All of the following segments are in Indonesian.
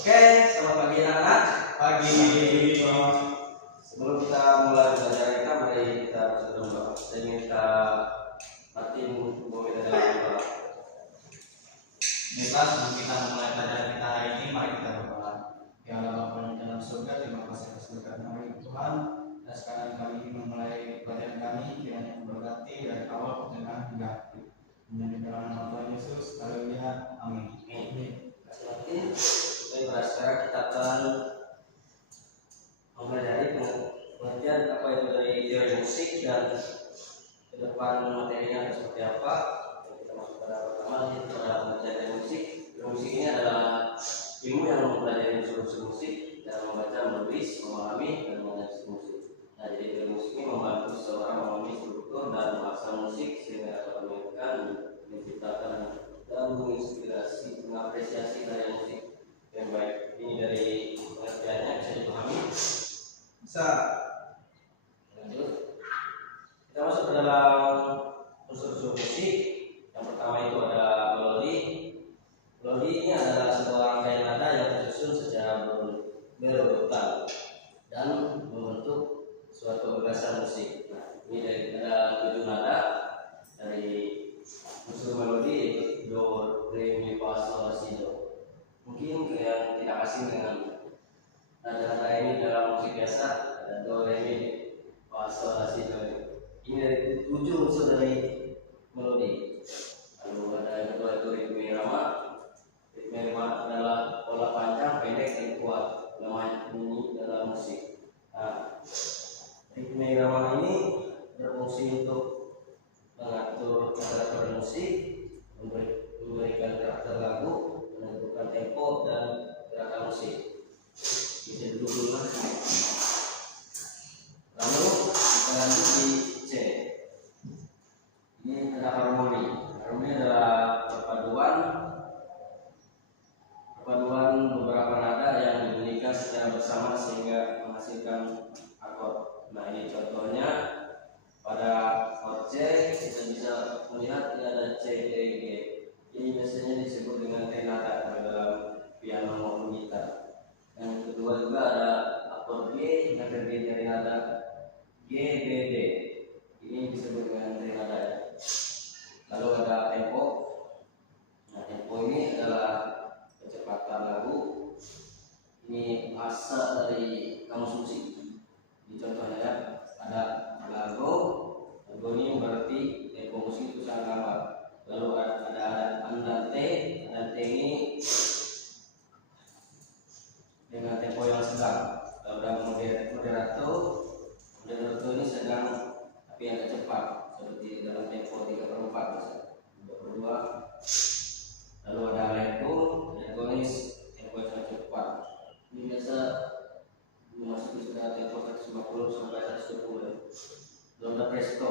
Oke, selamat pagi anak-anak. Pagi. Sebelum kita mulai belajar kita, mari kita berdoa. Saya minta Martin bahwa kita dalam doa. Baiklah, sebelum kita mulai pelajaran kita hari ini, mari kita berdoa. Ya Allah Bapa yang dalam surga, terima kasih atas berkat kami Tuhan. Dan sekarang kami ingin memulai pelajaran kami, kiranya memberkati dari awal pertengahan hingga akhir. Menjadi dalam nama Tuhan Yesus, haleluya, amin. Terima kasih Martin. Baik, sekarang kita akan mempelajari pengertian apa itu dari teori musik dan ke depan materinya akan seperti apa. Kita masuk pada pertama, yaitu pada pengertian musik. Musik ini adalah ilmu yang mempelajari unsur-unsur musik dan membaca, menulis, memahami, dan mengaji musik. Nah, jadi teori musik ini membantu seseorang memahami struktur dan bahasa musik sehingga dapat memainkan, menciptakan, dan menginspirasi, mengapresiasi karya musik yang baik. Ini dari pengertiannya bisa dipahami? Bisa. Lanjut, kita masuk ke dalam unsur-unsur musik. Yang pertama itu ada melodi. Melodi ini adalah sebuah rangkaian nada yang tersusun secara berurutan dan membentuk suatu gagasan musik. Nah, ini dari ada 7 nada dari unsur melodi, yaitu do, re, mi, fa, sol, la, si, do. Mungkin kalian tidak asing dengan nada-nada ini dalam musik biasa. Ada do, re, mi, fa, sol, la, si, do. Ini dari 7 unsur dari melodi. Lalu ada yang kedua itu ritme irama. Ritme irama adalah pola panjang, pendek, dan kuat dalam bunyi dalam musik. Nah, ritme irama ini berfungsi untuk mengatur karakter musik, memberikan karakter lagu, menentukan tempo dan gerakan musik. Bisa duduk dulu. Lalu kita lanjut di C. Ini ada harmoni. Harmoni adalah perpaduan beberapa nada yang dibunyikan secara bersama sehingga menghasilkan akord. Nah, ini contohnya pada chord C kita bisa melihat ini ada C, D, G. Ini biasanya disebut dengan tenada dalam piano maupun gitar. Yang kedua juga ada akord G yang terdiri dari nada G, B, D. Ini disebut dengan tenada. Lalu ada tempo. Nah, tempo ini adalah kecepatan lagu. Ini asal dari kamus musik. Di contohnya ya, ada largo. Largo ini berarti tempo musik itu sangat lambat. Lalu ada andante. Andante ini dengan tempo yang sedang. Lalu ada moderato. Moderato ini sedang tapi agak cepat, seperti dalam tempo 3/4 misalnya, 2/2. Lalu ada allegro. Allegro ini tempo yang sangat cepat. Ini biasa memasuki sudah tempo 150 sampai 120. Lalu ada presto.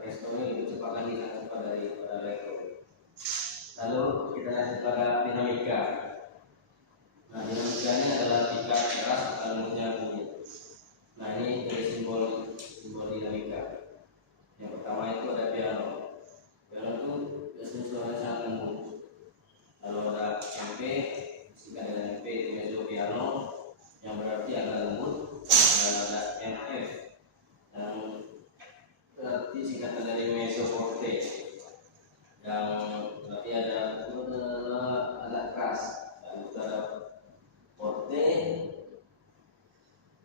Presto ini lebih cepat lagi, sangat cepat daripada allegro. Lalu kita lanjut pada dinamika. Nah, dinamika ini adalah tingkat keras atau lembutnya bunyi. Nah, ini dari simbol dinamika. Yang pertama itu ada piano. Piano itu biasanya suaranya sangat lembut. Lalu ada MP, singkat dengan MP itu mezzo piano, yang berarti agak lembut. Dan ada MF, yang berarti singkatan dari mezzo forte, yang berarti adalah agak keras. Lalu ada forte,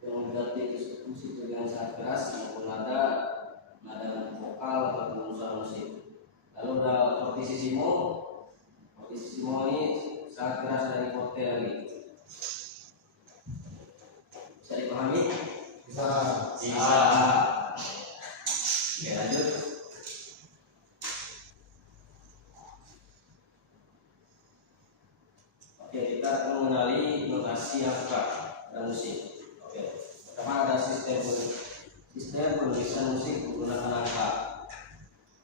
yang berarti musik dengan sangat keras maupun nada vokal ataupun unsur musik. Lalu ada fortissimo. Fortissimo ini sangat keras dari forte lagi. Bisa dipahami? Bisa. Oke, lanjut. Oke, kita akan mengenali notasi angka dan musik. Oke, pertama ada sistem penulisan musik menggunakan angka.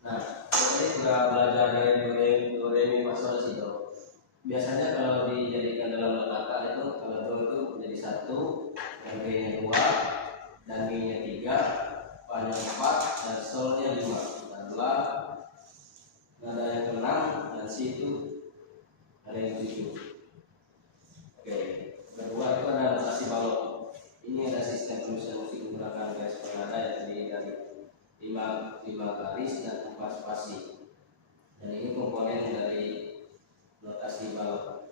Nah, tadi sudah belajar dari do, re, mi, fa, sol, la, si, do. Biasanya kalau dijadikan dalam angka itu, kalau do itu menjadi 1, yang re-nya 2, dan mi-nya 3, fa-nya 4, dan sol-nya 5. Adalah nada yang ke-6 dan si itu ada yang 7. Oke, Dan ini komponen dari notasi balok.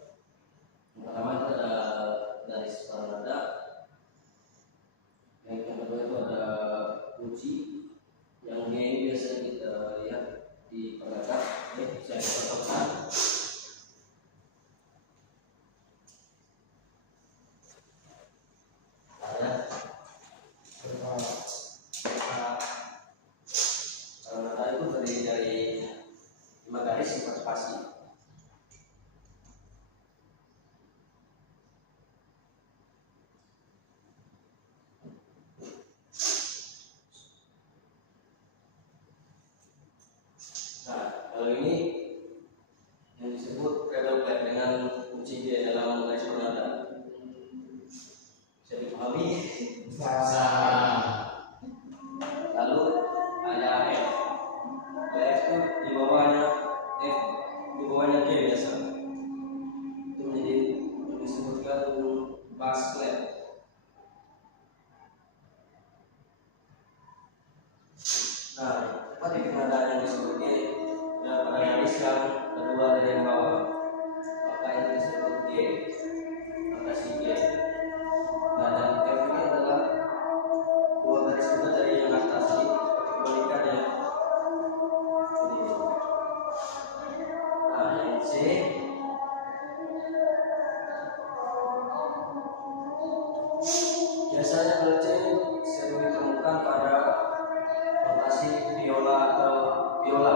Yang pertama itu ada garis pernada, yang kedua itu ada kunci, yang dia ini biasa kita lihat di pernada. Saya potongkan. Pernada itu terdiri dari 5 garis 4 spasi. Nah, kalau ini yang disebut treble plate dengan kunci G dalam garis pernada. Bisa dipahami? Bisa. Lalu ada F. F itu di bawahnya F, di bawahnya G biasa. Itu menjadi disebutkan bass plate. Nah, apa titik nada yang disebut G? Dan pada garis yang kedua dari yang bawah, maka ini disebut G, notasi G. Nah, dan F ini adalah 2 garis juga dari yang atas, jadi seperti kebalikan ya. Ini. Nah, yang C biasanya kalau C sering ditemukan pada notasi viola atau viola.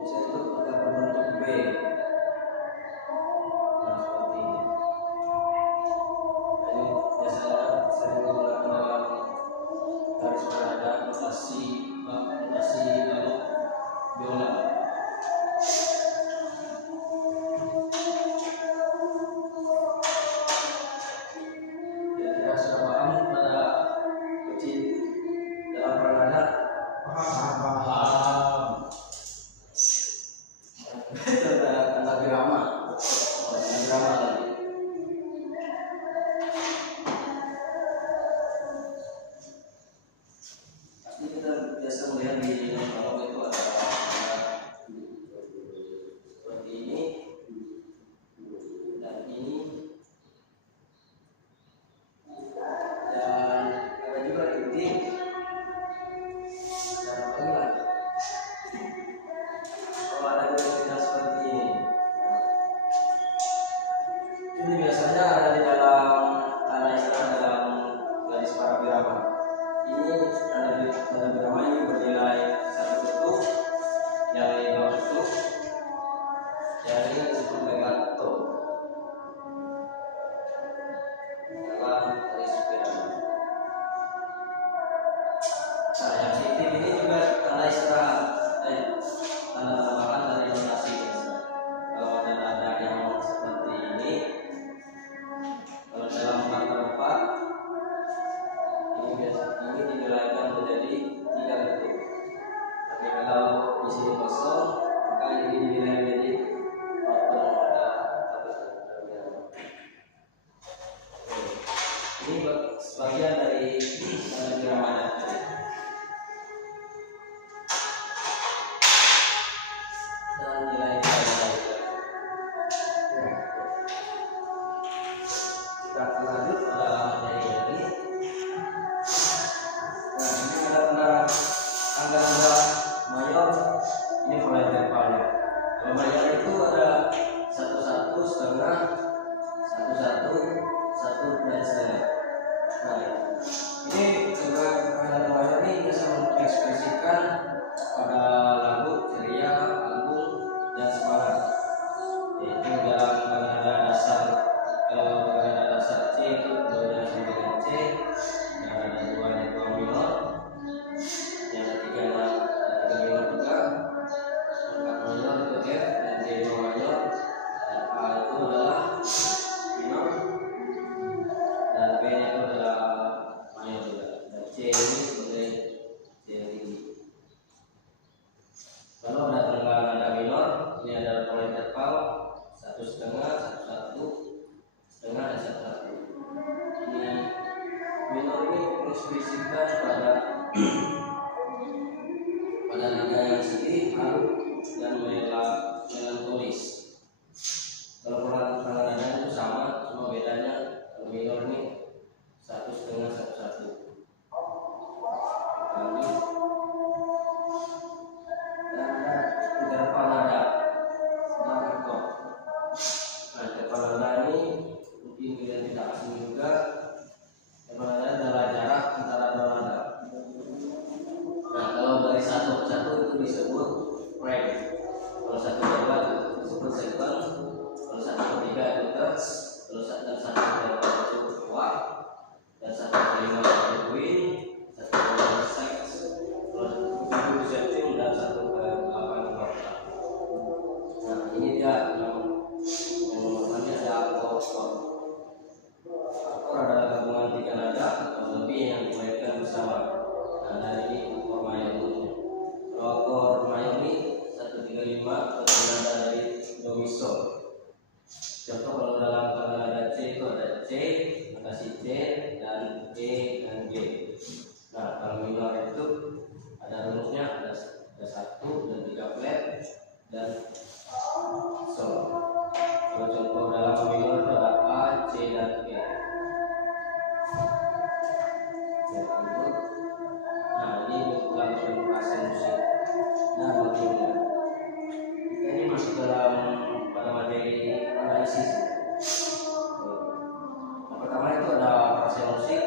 Biasanya itu ada berbentuk B. Nah, seperti ini. Nah, ini biasanya sering digunakan dalam garis pernada notasi balok viola. Kira-kira sudah paham pada kunci dalam pernada? Paham. Itu ada tanda birama. Oh, tanda birama lagi. Pasti kita biasa melihat di balok itu ada seperti ini dan ini, dan ada juga titik dan apa lagi? Oh, ada juga titik seperti ini. Ini biasanya ada di dalam tanda istilah dalam garis para birama. Ini tanda birama ini bernilai 1 bentuk, yang 5 bentuk, yang ini disebut legato dalam garis birama. Nah, yang titik ini juga tanda istirahat, tanda tambahan dari notasi biasa. Kalau ada nada yang seperti ini, kalau dalam 4/4 ini biasa ini dinilaikan menjadi 3 bentuk. Tapi kalau di sini kosong, maka ini dinilai menjadi 4/4. Ini sebagian dari tanda biramanya. Dan nilai-nilai lainnya. Kita akan lanjut pada materi ini. Nah, ini ada tanda mayor. Ini mulai intervalnya. Kalau mayor itu ada 1/1, setengah, 1/1, 1 dan setengah. Nah, ini juga tanda mayor ini bisa mengekspresikan pada lagu, ceria, anggun, dan semangat. Yaitu dalam nada dasar, kalau nada dasar C itu donya sampai dengan C, yang ada 2-nya 2 minor, yang ketiganya 3 minor juga, 4 minor itu F, dan D 2 minor, dan A itu adalah minor, dan B nya itu adalah mayor juga, dan C ini sebagai C yang tinggi. Lalu ada tanggal nada minor, ini ada pola interval 1/2, 1/1, setengah, dan 1/1. Ini minor ini mengekspresikan pada liga yang sedih, haru, dan mayor 5 atau nada dari do mi sol. Contoh kalau dalam nada C itu ada C, notasi C dan E dan G. Nah, kalau minor itu ada rumusnya ada 1 dan 3 flat dan sol. Kalau contoh dalam minor itu ada A, C dan G. Ya, untuk nah ini bentuk lagu dan frase musik. Nah, motifnya ini masuk dalam pada materi analisis. Yang pertama itu ada frase musik.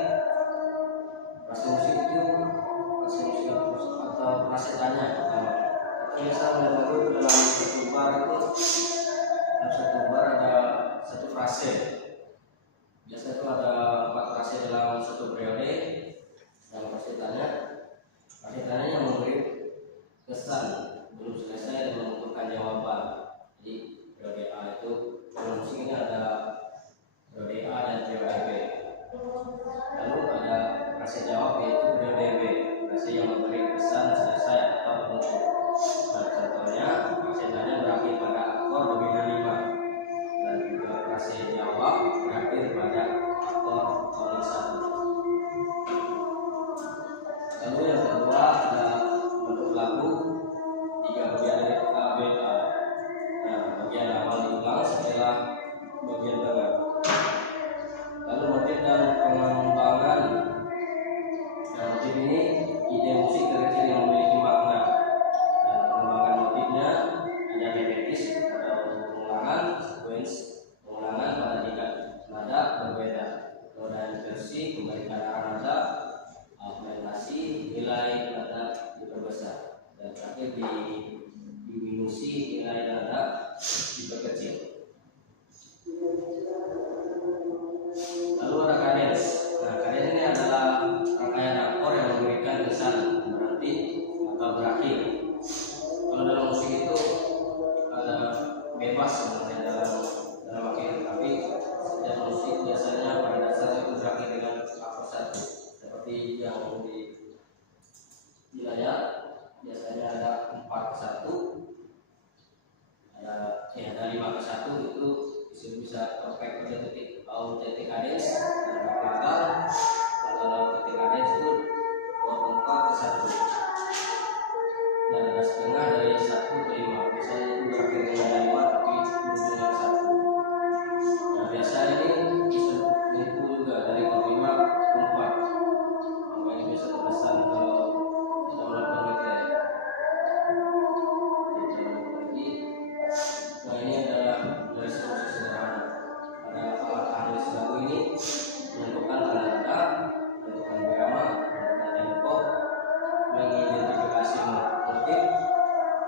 Frase musik itu frase musik atau frase tanya pertama. Kita biasa melihat lagu dalam satu bar itu, dalam satu bar ada satu frase. Biasa itu ada 4 frase dalam satu periode. Yang frase tanya yang memberi kesan belum selesai dan membutuhkan jawaban. Jadi periode A itu dalam musik ini ada periode A dan periode B. Lalu ada frase jawab yaitu periode B, frase yang memberi kesan selesai atau penutup. Nah, contohnya frase tanya berakhir pada akor dominan 5 dan juga frase jawab berakhir pada akor tonik 1. Lalu yang kedua ada bentuk lagu 3 bagian dari A, B, A. Nah, bagian awal diulang setelah bagian tengah. Lalu motif dan pengembangan. Nah, motif ini ide musik terkecil yang memiliki makna. Dan pengembangan motifnya ada repetis atau pengulangan, sequence pengulangan pada tingkat nada berbeda. Kalau dari versi kembalikan arah nada, aumentasi nilai nada diperbesar, dan terakhir diminusi nilai nada diperkecil. Lalu ada kadens. Nah, kadens ini adalah rangkaian akor yang memberikan kesan berhenti atau berakhir. Kalau dalam musik itu ada bebas sebenarnya dalam akhir, tapi setiap musik biasanya pada dasarnya itu berakhir dengan akor 1. Seperti yang di layar biasanya ada 4 ke 1, ada 5 ke 1 itu bisa perfect pada titik titik kadens dan belakang. Kalau titik kadens itu 4 ke 1 dan ada setengah dari 1 ke 5. Biasanya itu berakhir dengan 5 tapi ujungnya ke 1. Nah, biasanya ini bisa itu juga dari 5 ke 4. Makanya bisa terkesan kalau kita melakukan weekend. Lagi, nah ini adalah dari solusi sederhana. Pada alat analis lagu ini menentukan tanda, menentukan irama, menentukan tempo, mengidentifikasi motif,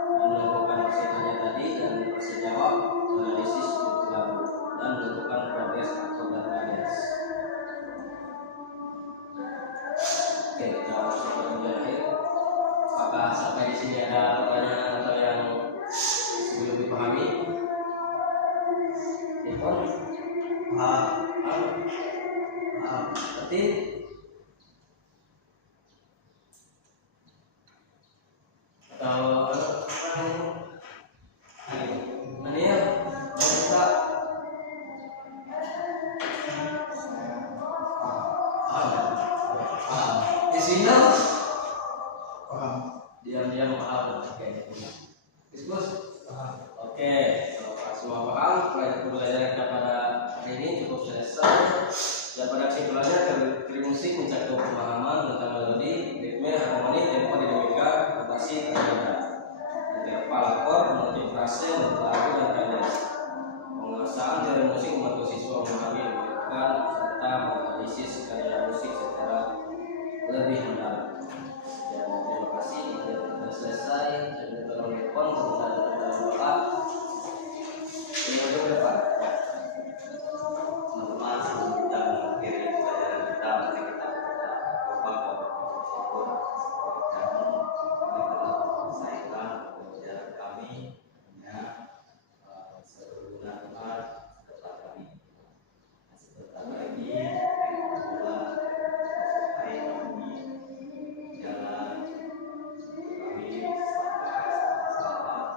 dan menentukan frase tanya tadi dan frase jawab, analisis bentuk lagu, dan menentukan progres akor dan kadens. Oke, kita masuk ke bagian akhir. Apakah sampai di sini ada pertanyaan atau yang belum dipahami? Telepon? Berarti atau Daniel kita di sini diam-diam paham. Oke, diskus. Oke, kalau semua paham, pelajaran kita pada hari ini cukup selesai. Dan pada kesimpulannya, teori musik mencakup pemahaman tentang melodi, ritme, harmoni, tempo, dinamika, notasi, nada, interval akor, motif frase, bentuk lagu, dan kadens. Penguasaan teori musik membantu siswa memahami, mengerti, serta menganalisis karya musik secara lebih mendalam. Dan terima kasih, kita selesai. Dan tolong telepon sebentar kita doa. Ini untuk depan. Teman-teman, sebelum kita mengakhiri pelajaran kita, mari kita berdoa bersyukur kamu telah menyelesaikan pelajaran kami dengan berguna Tuhan serta kami. Sebentar lagi kita selesai kami jalan kami sampai selamat.